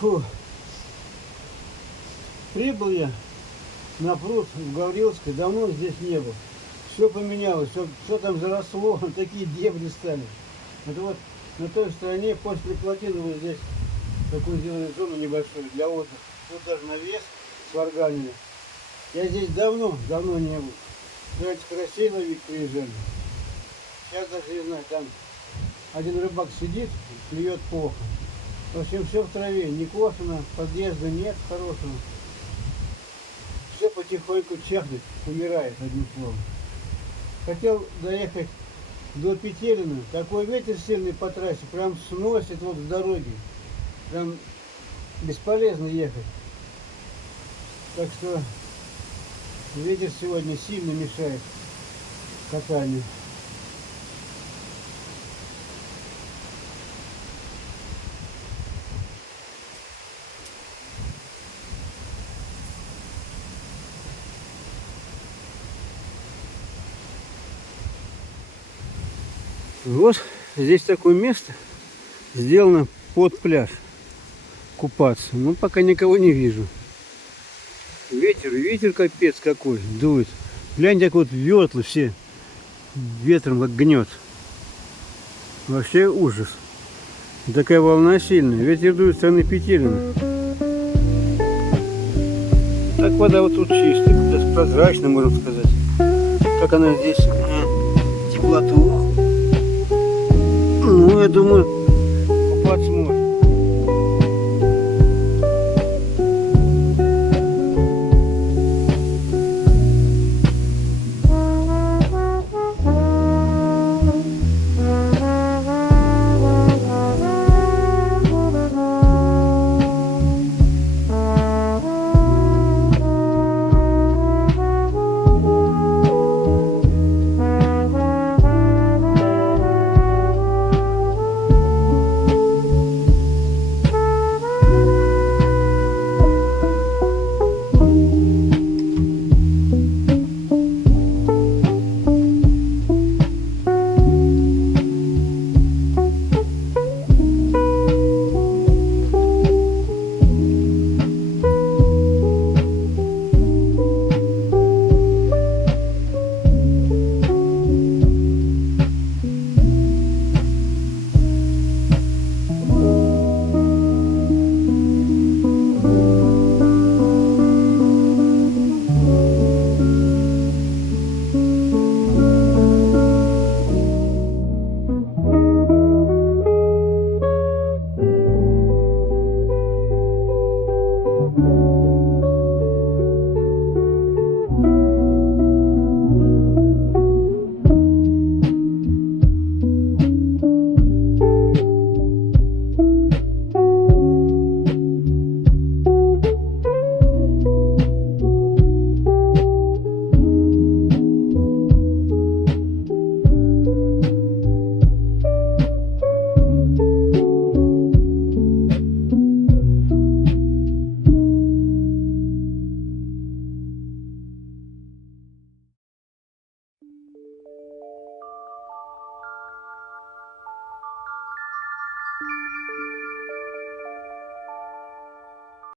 Фу. Прибыл я на пруд в Гавриловской, давно здесь не был. Все поменялось, все там заросло, такие дебри стали. Это вот на той стороне после плотины вот здесь такую сделали зону небольшую для отдыха. Тут даже навес сварганили. Я здесь давно не был. Давайте карасей ловить приезжали. Сейчас даже не знаю, там один рыбак сидит, клюет плохо. В общем, все в траве, не кошено, подъезда нет хорошего. Все потихоньку чахнет, умирает, одним словом. Хотел доехать до Петелина, такой ветер сильный по трассе, прям сносит вот с дороги. Прям бесполезно ехать. Так что ветер сегодня сильно мешает катанию. Вот здесь такое место сделано под пляж купаться. Но пока никого не вижу. Ветер капец какой дует. Гляньте, как вот ветлы все ветром как гнет. Вообще ужас. Такая волна сильная. Ветер дует со стороны Петелина. Так вода вот тут чистая, даже прозрачная, можно сказать. Как она здесь теплоту. Ну, я думаю, купаться можно.